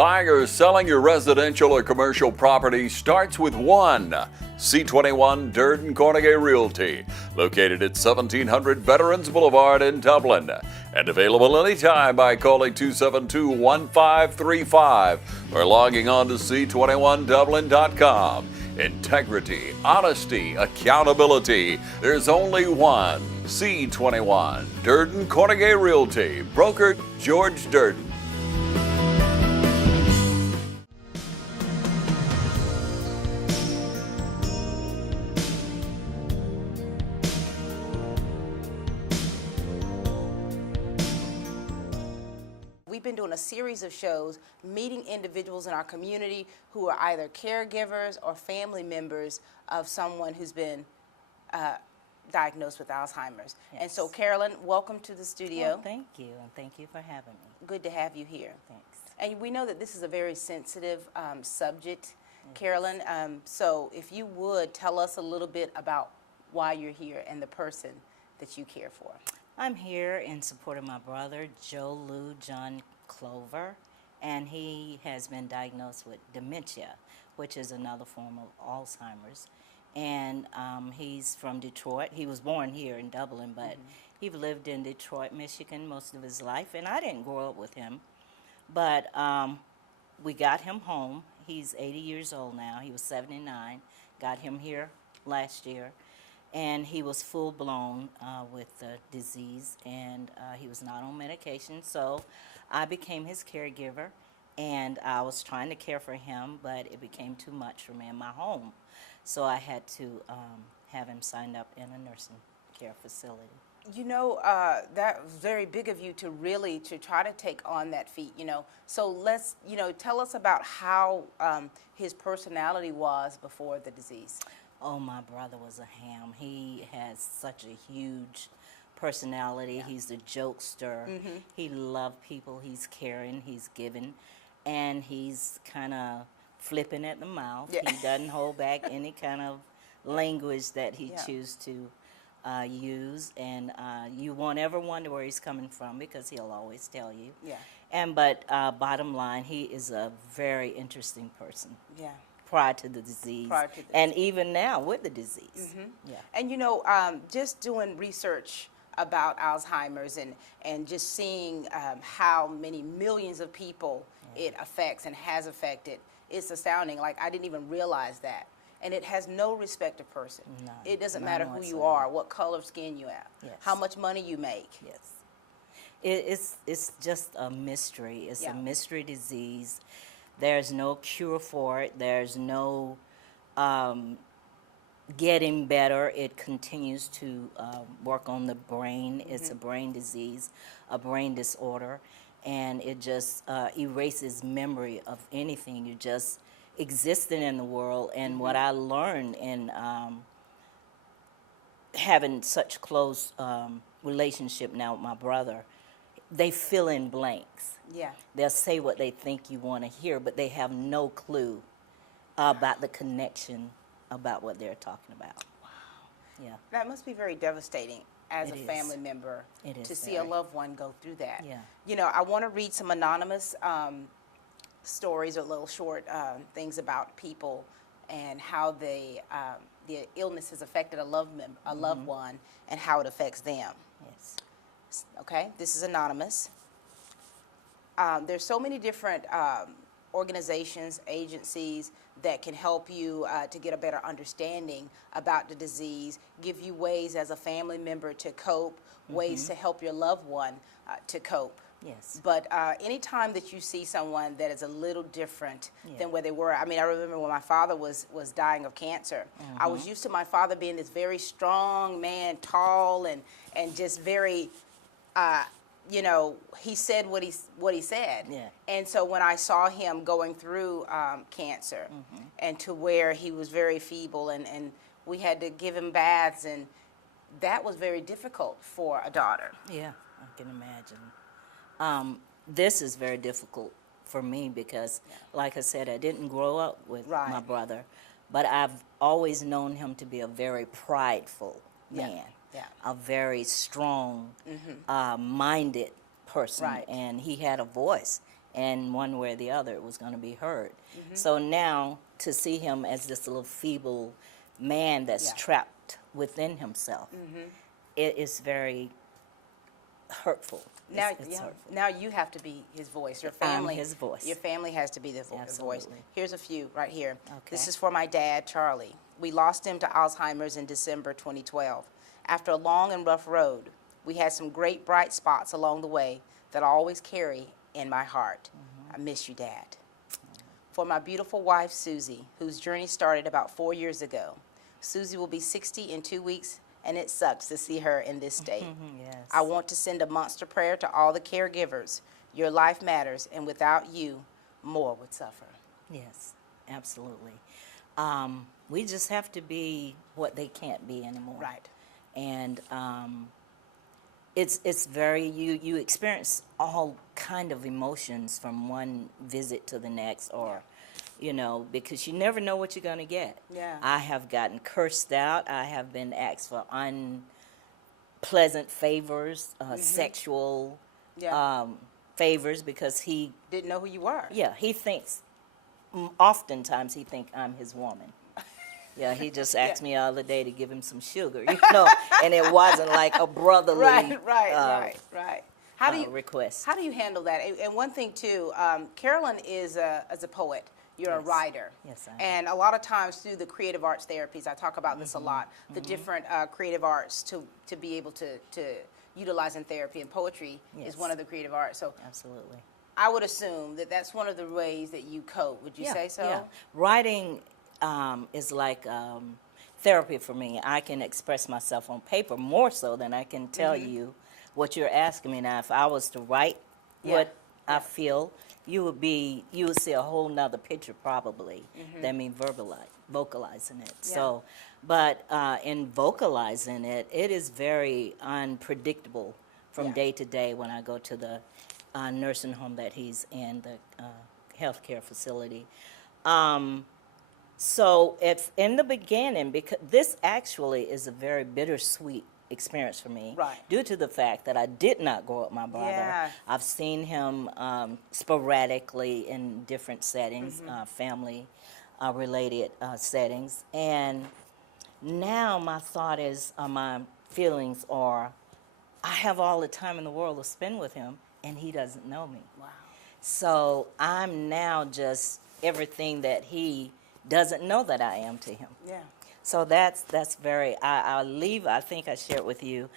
Buying or selling your residential or commercial property starts with one. C21 Durden Cornegay Realty, located at 1700 Veterans Boulevard in Dublin, and available anytime by calling 272-1535 or logging on to c21dublin.com. Integrity, honesty, accountability. There's only one. C21 Durden Cornegay Realty, broker George Durden. We've been doing a series of shows meeting individuals in our community who are either caregivers or family members of someone who's been diagnosed with Alzheimer's. Yes. And so, Carolyn, welcome to the studio. Well, thank you, and thank you for having me. Good to have you here. Thanks. And we know that this is a very sensitive subject, Carolyn. So if you would tell us a little bit about why you're here and the person that you care for. I'm here in support of my brother, Joe Lou John Clover, and he has been diagnosed with dementia, which is another form of Alzheimer's. And he's from Detroit. He was born here in Dublin, but he lived in Detroit, Michigan most of his life, and I didn't grow up with him. But we got him home. He's 80 years old now. He was 79. Got him here last year. And he was full-blown with the disease, and he was not on medication. So I became his caregiver, and I was trying to care for him, but it became too much for me in my home. So I had to have him signed up in a nursing care facility. You know, that was very big of you to really try to take on that feat, you know. So let's, tell us about how his personality was before the disease. Oh, my brother was a ham. He has such a huge personality. Yeah. He's a jokester. He loved people. He's caring. He's giving. And he's kind of flipping at the mouth. Yeah. He doesn't hold back any kind of language that he chooses to use. And you won't ever wonder where he's coming from because he'll always tell you. Yeah. But bottom line, he is a very interesting person. Yeah. Prior to the disease, and even now with the disease. Yeah. And just doing research about Alzheimer's and just seeing how many millions of people it affects and has affected, it's astounding. Like, I didn't even realize that. And it has no respect of person. No, it doesn't matter who you are, what color of skin you have, how much money you make. Yes. It's just a mystery. It's a mystery disease. There's no cure for it. There's no getting better. It continues to work on the brain. It's a brain disease, a brain disorder, and it just erases memory of anything. You just existing in the world. And what I learned in having such close relationship now with my brother, they fill in blanks. Yeah. They'll say what they think you want to hear, but they have no clue about the connection about what they're talking about. Wow. Yeah. That must be very devastating as a family member to see a loved one go through that. Yeah. I want to read some anonymous stories or little short things about people and how the illness has affected a loved one and how it affects them. Yes. Okay, this is anonymous. There's so many different organizations, agencies that can help you to get a better understanding about the disease, give you ways as a family member to cope, ways to help your loved one to cope. Yes. But anytime that you see someone that is a little different than where they were, I mean, I remember when my father was dying of cancer, I was used to my father being this very strong man, tall and just very, he said what he said. Yeah. And so when I saw him going through cancer and to where he was very feeble and we had to give him baths, and that was very difficult for a daughter. Yeah, I can imagine. This is very difficult for me because, like I said, I didn't grow up with my brother, but I've always known him to be a very prideful man. Yeah. A very strong, minded person, and he had a voice. and one way or the other it was going to be heard. So now to see him as this little feeble man that's trapped within himself, it is very hurtful. Now, It's hurtful. now you have to be his voice. Your family, his voice. Your family has to be the voice. Absolutely. Here's a few right here. Okay. This is for my dad, Charlie. We lost him to Alzheimer's in December 2012. After a long and rough road, we had some great bright spots along the way that I always carry in my heart. I miss you, Dad. For my beautiful wife, Susie, whose journey started about 4 years ago. Susie will be 60 in 2 weeks, and it sucks to see her in this state. Yes. I want to send a monster prayer to all the caregivers. Your life matters, and without you, more would suffer. Yes, absolutely. We just have to be what they can't be anymore. Right. And it's very, you experience all kind of emotions from one visit to the next, or you know, because you never know what you're going to get. Yeah. I have gotten cursed out. I have been asked for unpleasant favors, sexual favors, because he Didn't know who you were. yeah, he thinks, oftentimes he think I'm his woman. Yeah, he just asked me the other day to give him some sugar, you know, and it wasn't like a brotherly Right. How do you request. How do you handle that? And one thing too, Carolyn is a poet. You're a writer. Yes, I am. And a lot of times through the creative arts therapies, I talk about this a lot, the different creative arts to be able to utilize in therapy, and poetry is one of the creative arts. So Absolutely. I would assume that that's one of the ways that you cope. Would you say so? Yeah. Writing is like therapy for me. I can express myself on paper more so than I can tell you what you're asking me. Now, if I was to write what I feel, you would see a whole nother picture probably than me vocalizing it. Yeah. So, but in vocalizing it, it is very unpredictable from day to day when I go to the nursing home that he's in, the healthcare facility. So if in the beginning, because this actually is a very bittersweet experience for me, due to the fact that I did not grow up with my brother. Yeah. I've seen him sporadically in different settings, family related settings, and now my thought is, my feelings are, I have all the time in the world to spend with him, and he doesn't know me. Wow. So I'm now just everything that he doesn't know that I am to him. Yeah. So that's very, I leave, I think I shared with you,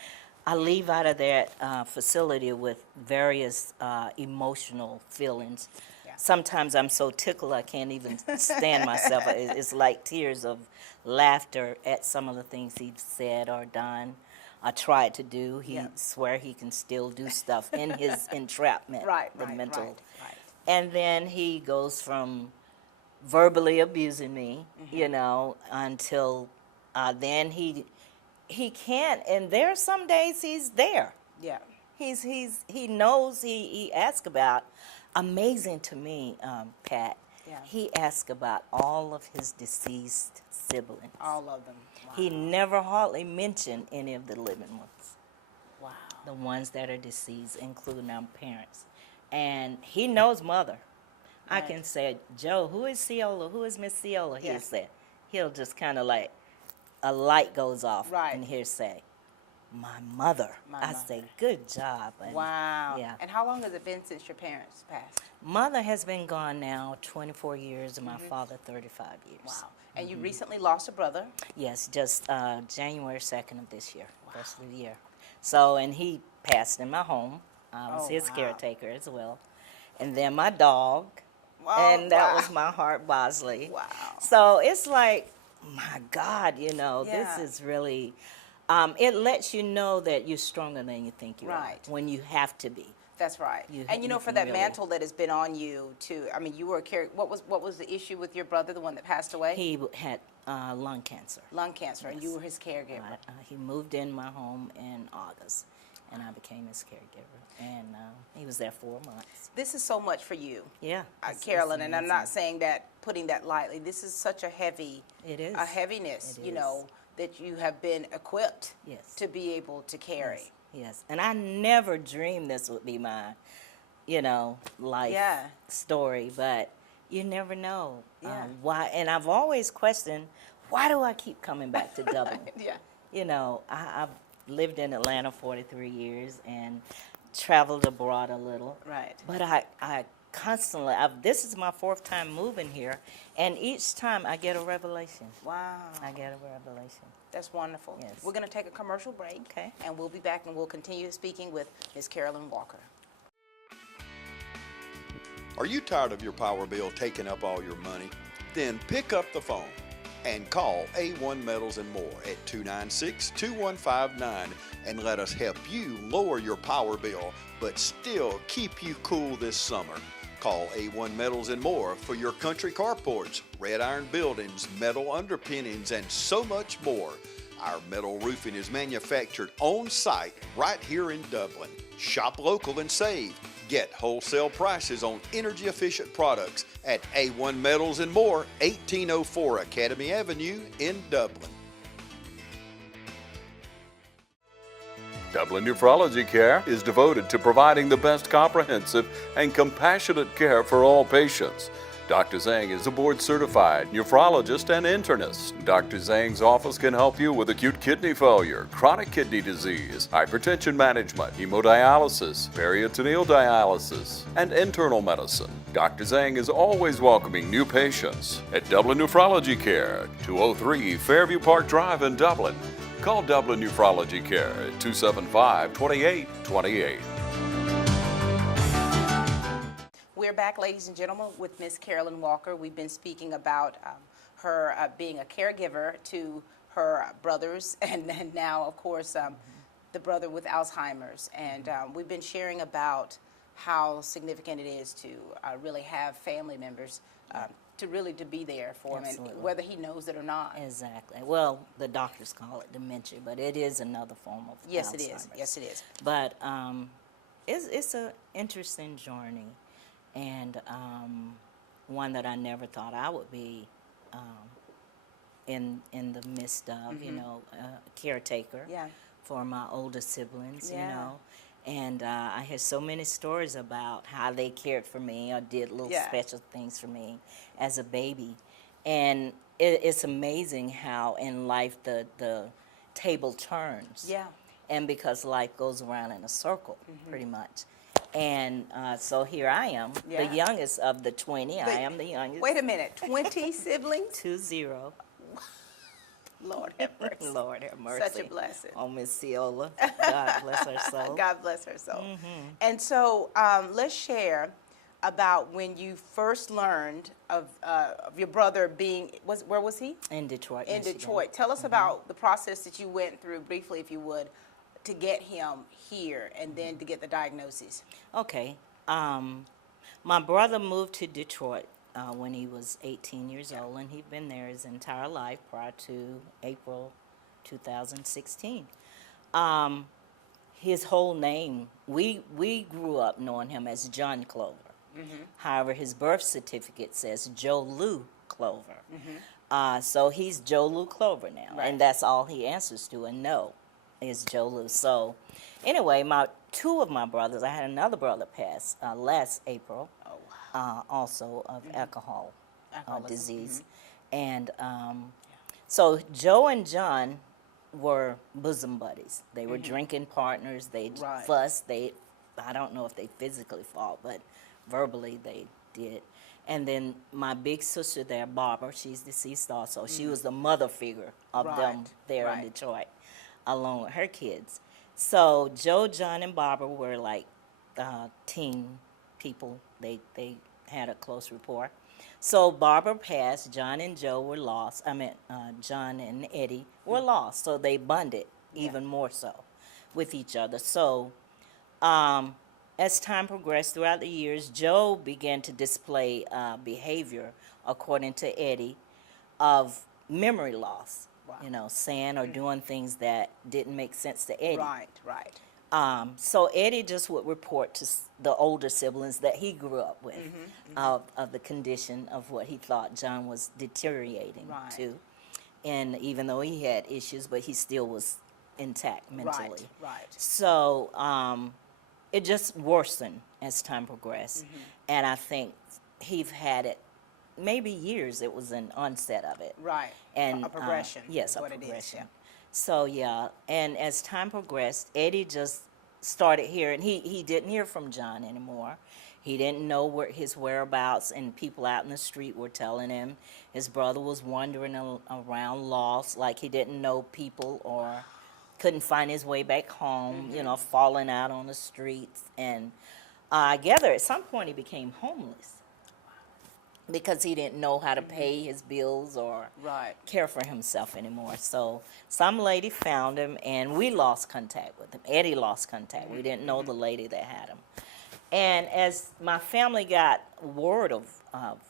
I leave out of that facility with various emotional feelings. Yeah. Sometimes I'm so tickled I can't even stand myself. It's like tears of laughter at some of the things he's said or done. I tried to do. He swear he can still do stuff in his entrapment, Right. And then he goes from verbally abusing me, you know, until then he can't. And there are some days he's there. Yeah. He knows. He asks about. Amazing to me, Pat. Yeah. He asks about all of his deceased siblings. All of them. Wow. He never hardly mentioned any of the living ones. Wow. The ones that are deceased, including our parents. And he knows Mother. I can say, Joe, who is Ciola? Who is Miss Ciola? He'll say. He'll just kind of like, a light goes off. Right. And he'll say, my mother. I say, good job. And Wow. Yeah. And how long has it been since your parents passed? Mother has been gone now 24 years, and my father 35 years. Wow. And you recently lost a brother? Yes, just January 2nd of this year, first of the year. So, and he passed in my home. I was his caretaker as well. And then my dog, and that was my heart, Bosley. Wow. So it's like, my God, you know, this is really, it lets you know that you're stronger than you think you are when you have to be. That's right. And you know, for can that really- mantle that has been on you too. I mean, you were a what was the issue with your brother, the one that passed away? He had lung cancer. Lung cancer, and you were his caregiver. He moved in my home in August, and I became his caregiver. And he was there 4 months. This is so much for you. Yeah. Carolyn, and I'm not saying that, putting that lightly. This is such a heavy, It is. a heaviness, It you is. know, that you have been equipped Yes. to be able to carry. Yes. And I never dreamed this would be my life story, but you never know why. And I've always questioned, why do I keep coming back to Dublin? I've lived in Atlanta 43 years and traveled abroad a little. Right. But I constantly, this is my 4th time moving here, and each time I get a revelation. Wow. I get a revelation. That's wonderful. Yes. We're going to take a commercial break. Okay. And we'll be back and we'll continue speaking with Ms. Carolyn Walker. Are you tired of your power bill taking up all your money? Then pick up the phone and call A1 Metals and More at 296-2159 and let us help you lower your power bill but still keep you cool this summer. Call A1 Metals and More for your country carports, red iron buildings, metal underpinnings, and so much more. Our metal roofing is manufactured on site right here in Dublin. Shop local and save. Get wholesale prices on energy efficient products at A1 Metals and More, 1804 Academy Avenue in Dublin. Dublin Nephrology Care is devoted to providing the best comprehensive and compassionate care for all patients. Dr. Zhang is a board-certified nephrologist and internist. Dr. Zhang's office can help you with acute kidney failure, chronic kidney disease, hypertension management, hemodialysis, peritoneal dialysis, and internal medicine. Dr. Zhang is always welcoming new patients at Dublin Nephrology Care, 203 Fairview Park Drive in Dublin. Call Dublin Nephrology Care at 275-2828. We're back, ladies and gentlemen, with Ms. Carolyn Walker. We've been speaking about her being a caregiver to her brothers and now, of course, the brother with Alzheimer's. And we've been sharing about how significant it is to really have family members to be there for him, and whether he knows it or not. Exactly. Well, the doctors call it dementia, but it is another form of Yes, Alzheimer's. it is. Yes, it is. But it's an interesting journey, and one that I never thought I would be in the midst of, caretaker for my older siblings, And I hear so many stories about how they cared for me or did little special things for me as a baby. And it's amazing how in life the table turns. Yeah. And because life goes around in a circle, pretty much. And so here I am, the youngest of the 20. I am the youngest. Wait a minute, 20 siblings? 20. Lord have mercy. Lord have mercy. Such a blessing. Oh, Miss Ciola. God bless her soul. God bless her soul. And so let's share about when you first learned of your brother being, where was he? In Detroit, In Michigan. Detroit. Tell us about the process that you went through, briefly if you would, to get him here and then to get the diagnosis. Okay. My brother moved to Detroit when he was 18 years old, and he'd been there his entire life prior to April 2016. His whole name, we grew up knowing him as John Clover. However, his birth certificate says Joe Lou Clover. So he's Joe Lou Clover now, and that's all he answers to and know is Joe Lou. So anyway, two of my brothers, I had another brother pass last April. Also of alcohol disease. And so Joe and John were bosom buddies. They were drinking partners. They fussed. I don't know if they physically fought, but verbally they did. And then my big sister there, Barbara, she's deceased also. She was the mother figure of them there in Detroit, along with her kids. So Joe, John, and Barbara were like teen people. They had a close rapport. So Barbara passed. John and Joe were lost. John and Eddie were lost. So they bonded even more so with each other. So as time progressed throughout the years, Joe began to display behavior, according to Eddie, of memory loss. Saying or doing things that didn't make sense to Eddie. Right. So Eddie just would report to the older siblings that he grew up with of the condition of what he thought John was deteriorating to. And even though he had issues, but he still was intact mentally. Right. So it just worsened as time progressed. And I think he had it maybe years. It was an onset of it. Right. And a progression. Yes, a what it is, progression. yeah. So yeah, and as time progressed, Eddie just started hearing. He didn't hear from John anymore. He didn't know where his whereabouts, and people out in the street were telling him his brother was wandering around lost, like he didn't know people or couldn't find his way back home, you know, falling out on the streets. And I gather at some point he became homeless because he didn't know how to pay his bills or care for himself anymore. So some lady found him, and we lost contact with him. Eddie lost contact. We didn't know the lady that had him. And as my family got word of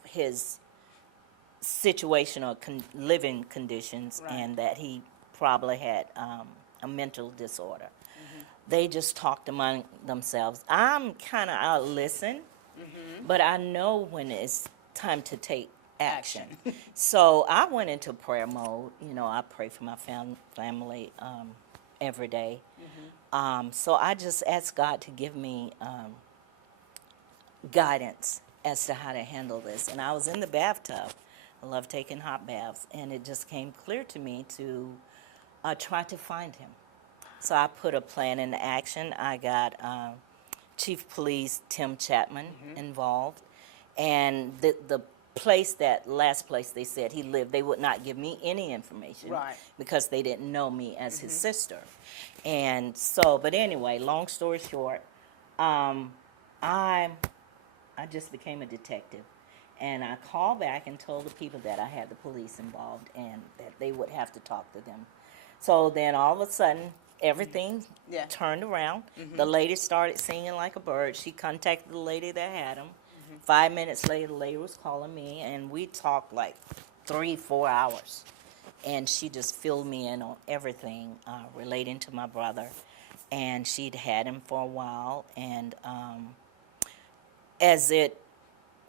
his situation or living conditions, and that he probably had a mental disorder, they just talked among themselves. I listen, but I know when it's time to take action. So I went into prayer mode. You know, I pray for my family every day. So I just asked God to give me guidance as to how to handle this. And I was in the bathtub. I love taking hot baths, and it just came clear to me to try to find him. So I put a plan into action. I got Chief Police Tim Chapman involved, and the last place they said he lived, they would not give me any information because they didn't know me as his sister. And so, but anyway, long story short, I just became a detective, and I called back and told the people that I had the police involved and that they would have to talk to them. So then all of a sudden, everything turned around. The lady started singing like a bird. She contacted the lady that had him. 5 minutes later, the lady was calling me, and we talked like 3-4 hours. And she just filled me in on everything relating to my brother. And she'd had him for a while, and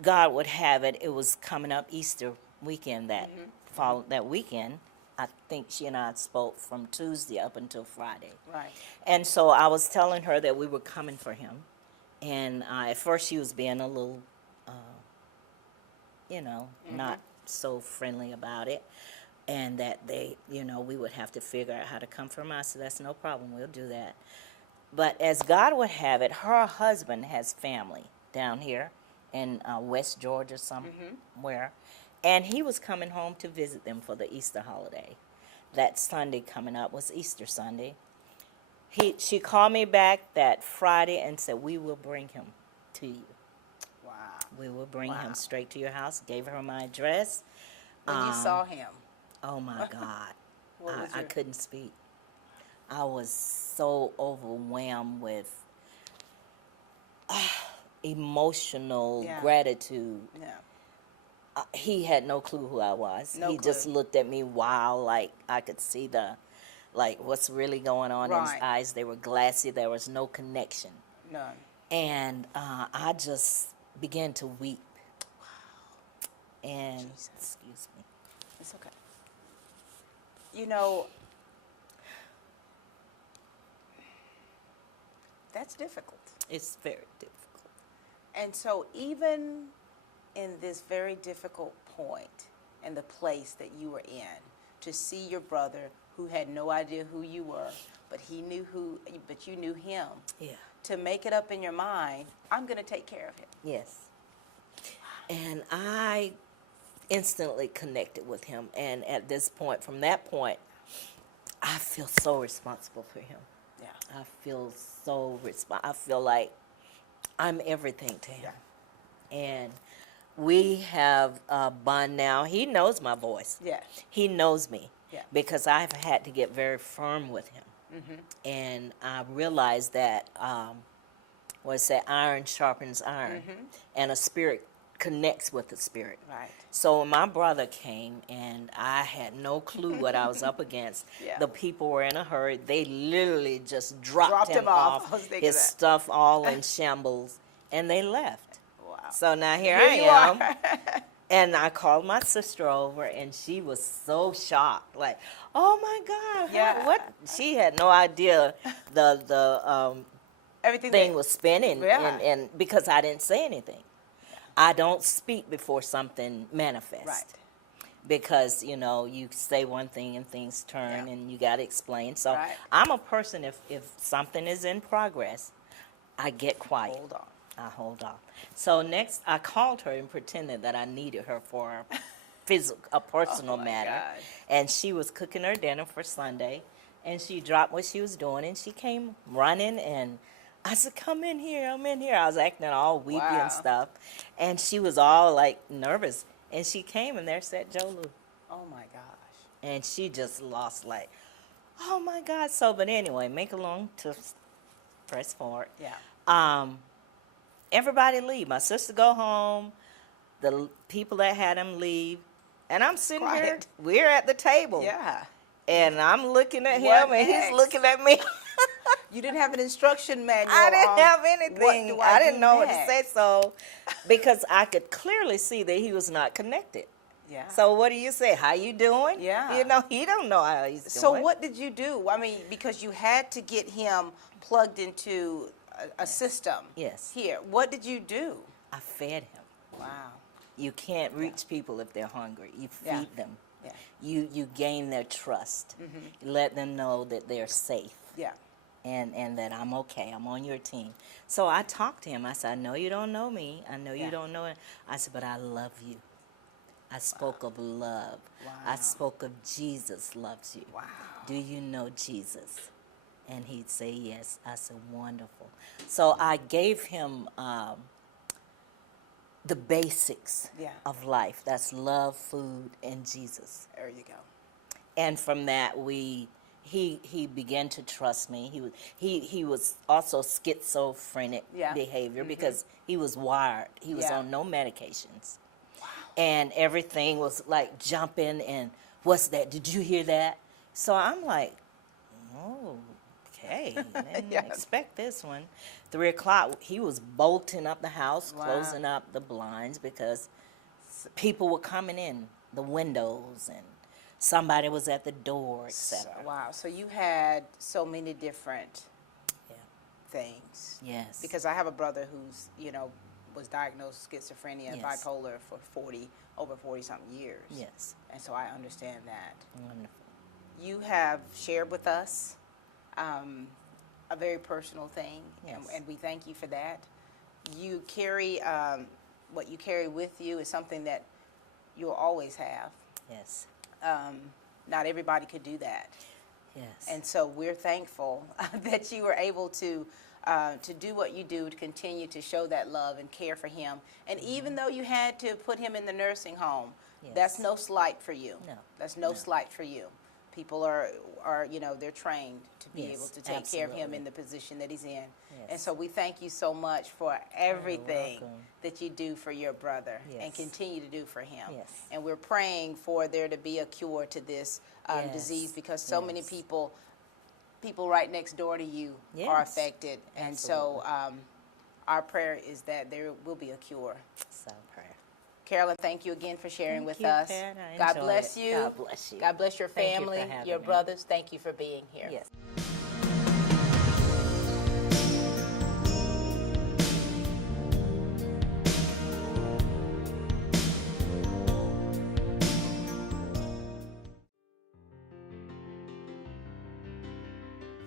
God would have it, it was coming up Easter weekend that weekend. I think she and I spoke from Tuesday up until Friday. Right. And so I was telling her that we were coming for him. And at first she was being a little, not so friendly about it. And that we would have to figure out how to come for him. I said, that's no problem, we'll do that. But as God would have it, her husband has family down here in West Georgia somewhere. And he was coming home to visit them for the Easter holiday. That Sunday coming up was Easter Sunday. She called me back that Friday and said, we will bring him to you. Wow. We will bring him straight to your house. Gave her my address. When you saw him. Oh, my God. I couldn't speak. I was so overwhelmed with emotional gratitude. Yeah. He had no clue who I was. He just looked at me wild, like I could see what's really going on in his eyes. They were glassy. There was no connection. None. And I just began to weep. Wow. And, excuse me. It's okay. You know, that's difficult. It's very difficult. And so even in this very difficult point and the place that you were in, to see your brother who had no idea who you were, but you knew him. Yeah. To make it up in your mind, I'm going to take care of him. Yes. And I instantly connected with him, and at this point, from that point, I feel so responsible for him. Yeah. I feel so I feel like I'm everything to him. Yeah. And we have a bond now. He knows my voice. Yeah. He knows me. Yeah. Because I've had to get very firm with him. Mm-hmm. And I realized that, iron sharpens iron. Mm-hmm. And a spirit connects with the spirit. Right. So when my brother came, and I had no clue what I was up against, the people were in a hurry. They literally just dropped him off. His stuff all in shambles, and they left. Wow. So now here I am. And I called my sister over, and she was so shocked, like, "Oh my God, what?" She had no idea the thing was spinning, Yeah. and because I didn't say anything. I don't speak before something manifests. Right. Because, you know, you say one thing and things turn, and you got to explain. So Right. I'm a person, if something is in progress, I get quiet. Hold on. I hold off. So next, I called her and pretended that I needed her for a personal matter. God. And she was cooking her dinner for Sunday, and she dropped what she was doing, and she came running, and I said, "Come in here, I'm in here." I was acting all weepy Wow. and stuff, and she was all like nervous. And she came, and there sat Joe Lou. Oh my gosh. And she just lost, like, oh my God. So, but anyway, make a long to press forward. Yeah. Everybody leave. My sister go home. The people that had him leave. And I'm sitting here. Quiet. We're at the table. Yeah. And I'm looking at What him, and next? he's looking at me. You didn't have an instruction manual. I didn't on have anything. What do I do didn't know what to next? say, so because I could clearly see that he was not connected. Yeah. So what do you say? How you doing? Yeah. You know, he don't know how he's doing. So what did you do? I mean, because you had to get him plugged into a system. Yes. Here. What did you do? I fed him. Wow. You can't reach people if they're hungry. You feed Yeah. them. Yeah. You gain their trust. You let them know that they're safe. Yeah. And that I'm okay. I'm on your team. So I talked to him. I said, I know you don't know me. I know you Yeah. don't know it. I said, but I love you. I spoke of love. Wow. I spoke of Jesus loves you. Wow. Do you know Jesus? And he'd say yes. I said, wonderful. So I gave him the basics Yeah. of life. That's love, food, and Jesus. There you go. And from that, he began to trust me. He was also schizophrenic Yeah. behavior because he was wired. He was Yeah. on no medications. Wow. And everything was like jumping and what's that? Did you hear that? So I'm like, oh, okay. I didn't Yes. expect this one. 3 o'clock, he was bolting up the house, Wow. closing up the blinds because people were coming in the windows and somebody was at the door, etc. Wow. So you had so many different Yeah. things. Yes. Because I have a brother who's, was diagnosed with schizophrenia and Yes. bipolar for over 40 something years. Yes. And so I understand that. Wonderful. You have shared with us a very personal thing, Yes. and we thank you for that. You carry, what you carry with you is something that you'll always have. Yes. Not everybody could do that. Yes. And so we're thankful that you were able to do what you do, to continue to show that love and care for him. And even though you had to put him in the nursing home, that's Yes. no slight for you. No. That's no No. slight for you. People are they're trained to be Yes, able to take care of him absolutely. in the position that he's in. Yes. And so we thank you so much for everything welcome. that you do for your brother and Yes. continue to do for him. Yes. And we're praying for there to be a cure to this Yes. disease, because so many Yes. people right next door to you are Yes. affected. And so our prayer is that there will be a cure. So prayer. Carolyn, thank you again for sharing Thank with you, us. Pat. I God enjoyed bless it. you. God bless you. God bless your Thank you for family, having your me. brothers. Thank you for being here. Yes.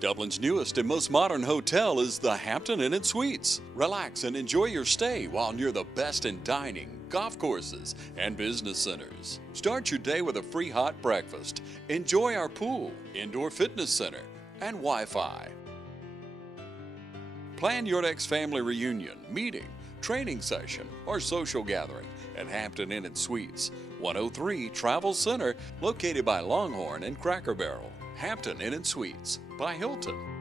Dublin's newest and most modern hotel is the Hampton Inn and Suites. Relax and enjoy your stay while near the best in dining, golf courses, and business centers. Start your day with a free hot breakfast. Enjoy our pool, indoor fitness center, and Wi-Fi. Plan your next family reunion, meeting, training session, or social gathering at Hampton Inn and Suites, 103 Travel Center, located by Longhorn and Cracker Barrel. Hampton Inn and Suites by Hilton.